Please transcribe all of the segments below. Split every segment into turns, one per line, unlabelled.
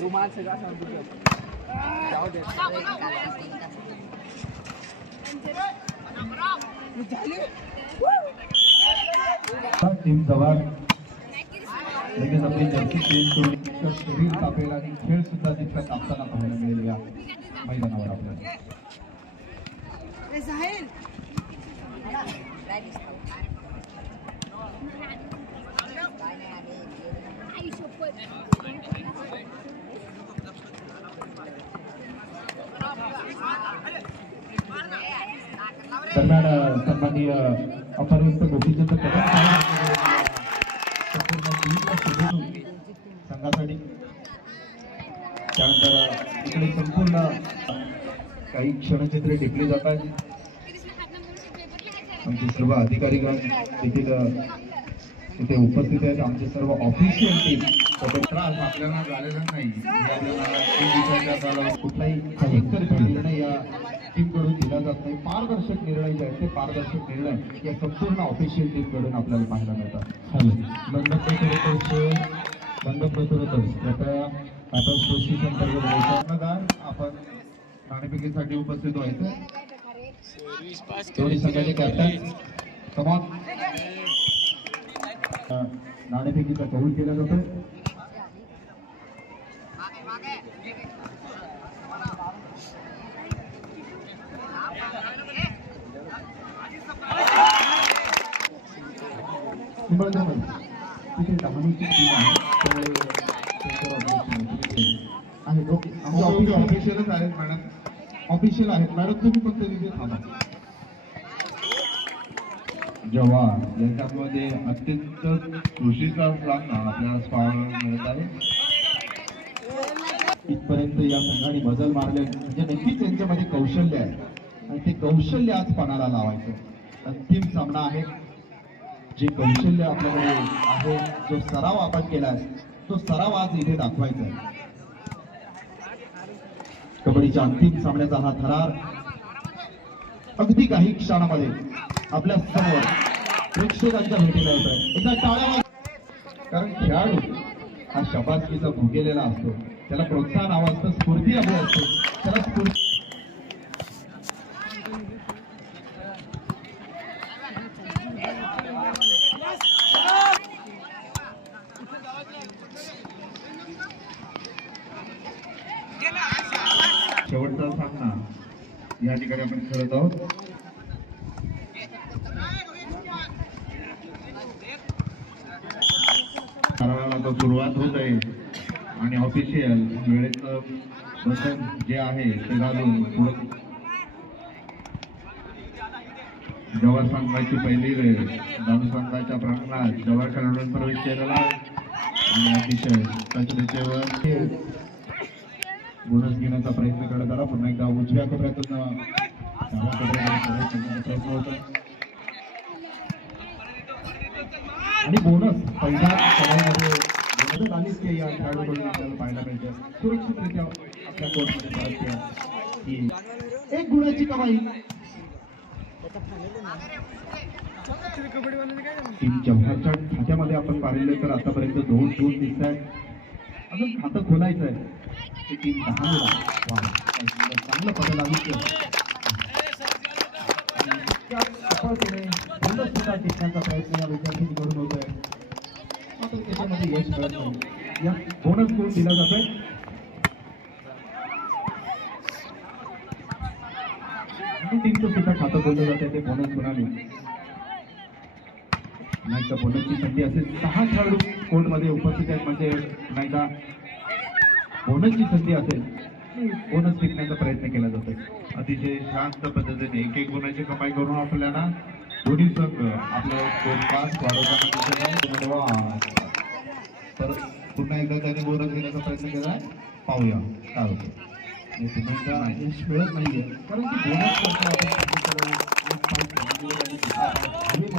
रुमाल सगळा सांगतो जाऊ दे
टीम जवान लगेच आपली जर्सी चेंज करून इतकं शरीर तापेल आणि खेळ सुद्धा तितका कापताना पाहायला मिळेल या मैदानावर आपल्याला दरम्यान सन्माननीय अपरयुक्त गोपीचंद कदम संघासाठी त्यानंतर इकडे संपूर्ण काही क्षणचित्रे टिपली जातात आमचे सर्व अधिकारीगण देखील तिथे उपस्थित आहेत. आमचे सर्व ऑफिशियल टीम त्रास आपल्याला झालेला नाही. आपल्याला कुठलाही एकतर्फी निर्णय या टीमकडून दिला जात नाही. पारदर्शक निर्णय जे आहेत ते पारदर्शक निर्णय या संपूर्ण ऑफिशियल टीमकडून आपल्याला पाहायला मिळतात. आपण प्रोसेस अंतर्गत व्हायचं आपण नाणेफेकीसाठी उपस्थित व्हायचं. दोन्ही संघाचे कॅप्टन कमॉन नाणेफेकीचा कौल केला जातोय निंबाळकरमध्ये तिथे डहाणूची टीम आहे त्यामुळे त्यांच्यावर objection आहे. आहेत ओके आमचे ऑफिशियलच आहेत मॅडम ऑफिशियल आहेत मॅडम तुम्ही फक्त तिथे थांबा
जेव्हा याच्यामध्ये अत्यंत कृषीचा सामना आपल्याला पाहायला मिळत आहे.
इथपर्यंत या संघाने बदल मारले. म्हणजे नक्कीच त्यांच्यामध्ये कौशल्य आहे. आणि ते कौशल्य आज पणाला लावायचं. अंतिम सामना आहे. जे कौशल्य आपल्याकडे आहे जो सराव आपण केला तो सराव आज इथे दाखवायचा आहे. कबड्डीच्या अंतिम सामन्याचा हा थरार. अगदी काही क्षणामध्ये आपल्यासमोर प्रेक्षकांच्या भेटीला येत आहे एकदा टाळ्या कारण खेळाडू हा शबासकीचा भुकेलेला असतो. त्याला प्रोत्साहन हवं असतं स्फूर्ती हवी असते. त्याला स्फूर्ती
शेवटचा सामना. या ठिकाणी आपण खेळत आहोत. आता सुरुवात होत आहे. आणि ऑफिशियल वेळेचं बंधन जे आहे ते घालून पुढे जवाहर संघाची पहिली वेळ. दानू संघाच्या प्रांगणात जवाहर खेळाडूंनी प्रवेश केलेला आहे. आणि अतिशय त्याच्यावर
बोनस घेण्याचा प्रयत्न करत आला. पुन्हा एकदा उजव्या कोपऱ्यातून प्रयत्न होता. आणि बोनस पहिल्या सरावामध्ये आलीच की या खेळाडूकडून आपल्याला पाहायला पाहिजे सुरक्षितरित्या आपल्या कोर्टमध्ये परत की एक गुणाची कमाई. टीम जव्हारच्या खात्यामध्ये आपण पाहिले तर आतापर्यंत दोन दोन दिसत आहेत अजून खातं खोलायचं आहे. ते टीम दहा वा. काय सुंदर. चांगलं पदाला आयुष्य आणि त्या सफळतेने बोनस सुद्धा टिकण्याचा प्रयत्न या विद्यार्थ्यांकडून होतोय मात्र त्याच्यामध्ये यश मिळत नाही. या बोनस गुण दिला जातोय. आणि टीमचं सुद्धा खातं खोललं जातंय ते बोनस गुणाने नाही का बोनसची संधी असेल. सहा खेळाडू कोर्टमध्ये उपस्थित आहेत? म्हणजे नाही का बोनसची संधी असेल. बोनस टिकण्याचा प्रयत्न केला जातोय.
अतिशय शांत पद्धतीने एक एक गुणाची कमाई करून आपल्याला दोन्ही संघ आपलं दोन वाढवताना दिसत आहे तर पुन्हा एकदा त्याने बोनस घेण्याचा प्रयत्न केला. पाहूया. काय
यश मिळत नाहीये कारण की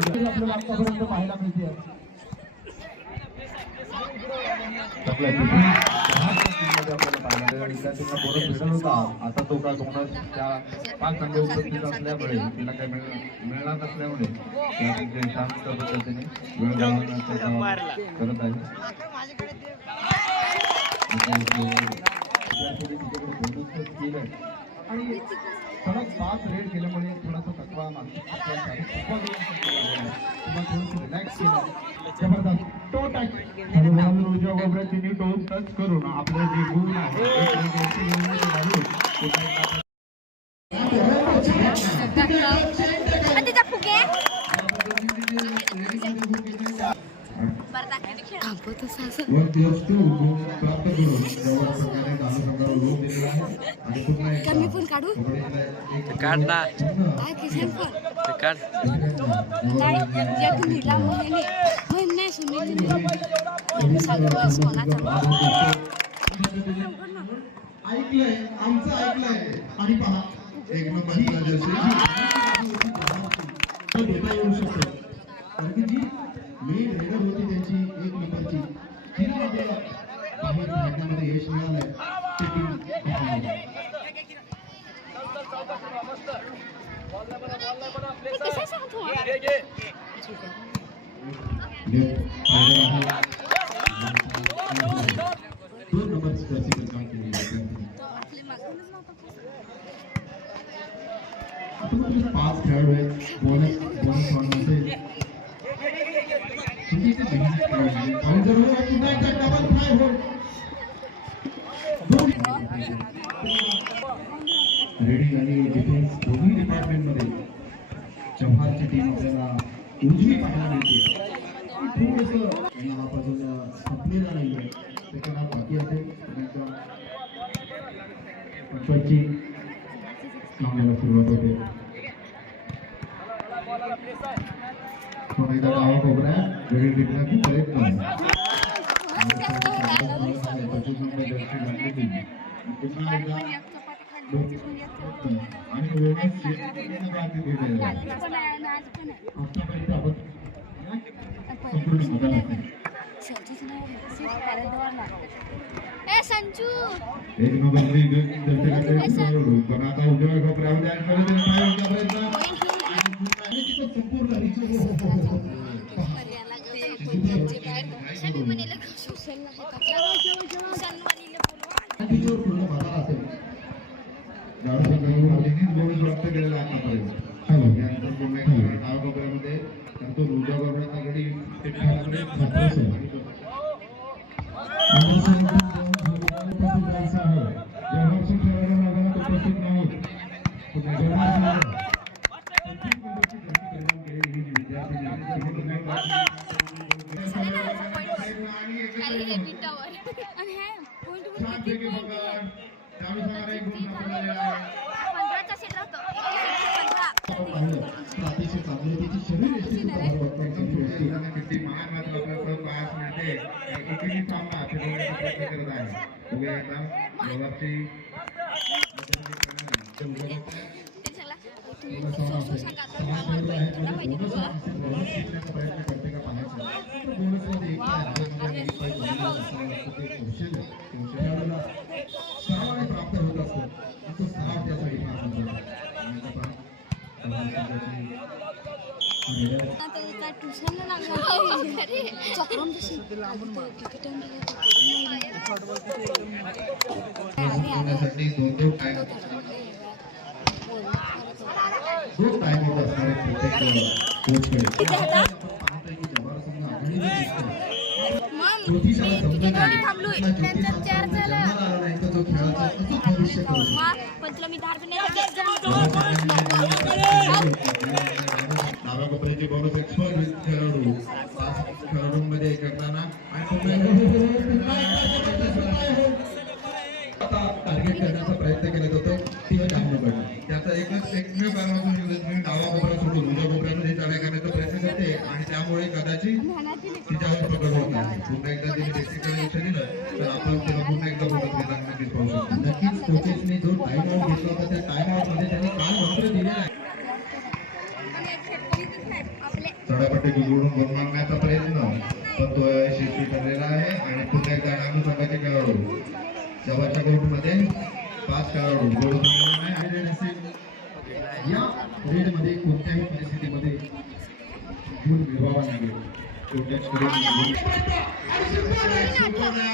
बोनस आपल्याला आतापर्यंत पाहायला मिळते
आता तो का बोनस त्या पाच संघ उपस्थित असल्यामुळे तिला काही मिळ- मिळणार नसल्यामुळे त्या शांत पद्धतीने वेळ करत आहे विद्यार्थ्यांनी तिच्याकडे bonus केलंय. आणि सलग पाच रेड केल्यामुळे थोडासा थकवा मानसिक किंवा थोडंसं रिलॅक्स केलं जबरदस्त तो टच तिने टच करून आपलं जे गुण आहे
आणि पुन्हा एकदा
कमी पण काढू?
एक
काढ ना.
काय किसन पण
काढ.
नाही जग नीला महिने? सुनील कोणाचा?
ऐकलंय आमचं ऐकलंय. आणि पहा एक येऊ शकतो दोन नंबरची जर्सी बदनाम केली आहे आपण आपले पाच खेळाडू आहेत बोनस बोनसमध्ये किती ते मेहनत करावी लागेल. आणि जर हो, पुन्हा एकदा डबल फ्राय हो। रेडिंग आणि डिफेन्स दोन्ही डिपार्टमेंटमध्ये जव्हारची टीम आपल्याला उजवी पाहायला मिळते थोडंसं नावापासून संपलेला नाही त्याच्या नाव बाकी असेल पंचायतची नावाला सुरुवात होते एकदा डावा कोपरा वेगळी टिकण्याचा प्रयत्न आणि बोनस आतापर्यंत आपण संपूर्ण मैदान असेल
ए संजू
एक नंबर लीग दर्शकांचे पण आता उजव्या कोपऱ्यामध्ये आणि परत एक पाय होता प्रयत्न आणि पुन्हा आणि तिथं संपूर्ण रिचो हो, हो, हो, हो.
मिळते. एकेरी सामना फिरवण्याचा प्रयत्न करत आहे. उभे एकदा
करण्यासाठी दोन दोन टाइम दोन टाइम होत असणार प्रत्येक कोचकडे. चौथी शाळा नाही. तर तो खेळाचा भविष्य करू शकतो?
पण तुला
एक्सपर्ट खेळाडू. खेळाडूंमध्ये करताना. आता टार्गेट करण्याचा प्रयत्न केला जातो. तिला डावणं पडलं
त्याचा एकच एकमेव कारण असू म्हणजे डावा कोपरा सोडून उजव्या कोपऱ्यामध्ये चाव्या करण्याचा प्रयत्न करते. आणि त्यामुळे कदाचित तिच्यावर पकड होत नाही. पुन्हा एकदा तिने बेसिककडे लक्ष दिलं तर आपण तिला पुन्हा एकदा बोलत घेताना नक्कीच पाहू शकतो
नक्कीच कोचेसने जो टाइम आउट घेतला होता त्या टाइम आउटमध्ये त्यांनी काय मंत्र दिलेला आहे
चढापट्टी जोडून गोल मारण्याचा प्रयत्न पण तो यशस्वी ठरलेला आहे आणि पुन्हा एकदा नागू संघाचे खेळाडू जवळच्या कोर्टमध्ये पाच खेळाडू गोल मारलेला नाही आणि
रेड असेल या रेडमध्ये कोणत्याही परिस्थितीमध्ये गुण मिळवावा लागेल कोणत्याच
चढाई पटवली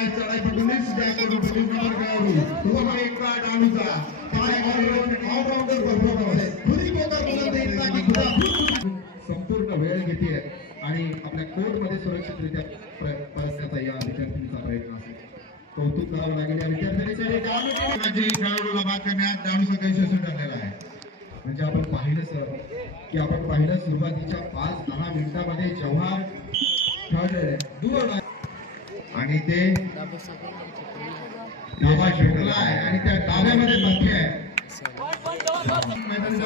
चान्स द्या कबड्डी नंबर खेळाडू तो हा। एकटा डाणूचा पाय मारून ऑलराऊंडर परफॉर्मन्स आहे खुली पोकर बोलत एकटा की खुदा संपूर्ण वेळ घेते आणि आपल्या कोर्टमध्ये सुरक्षितरित्या डाणू राज्य खेळाडूला बाद करण्यात डाणूचा काही यशस्वी ठरलेला आहे. म्हणजे आपण पाहिलं सर की आपण पाहिलं सुरुवातीच्या पाच दहा मिनिटामध्ये दूर आणि ते डावा शेवटला आहे आणि त्या डाव्यामध्ये धक्के आहे.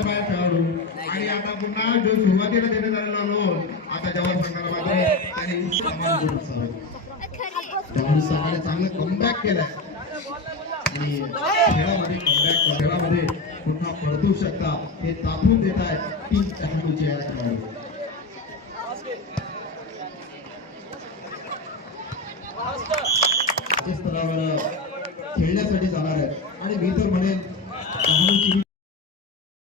बाहेर खेळाडू. आणि आता पुन्हा जो सुरुवातीला देण्यात आलेला लोन आता जवाहर संघाला संघाने चांगलं कमबॅक केलंय. आणि खेळामध्ये कमबॅक खेळामध्ये पुन्हा परतू शकता. हे दाखवून देत आहे टीम डहाणूचे या खेळाडू स्तरावर खेळण्यासाठी जाणार आहेत आणि मी तर म्हणेन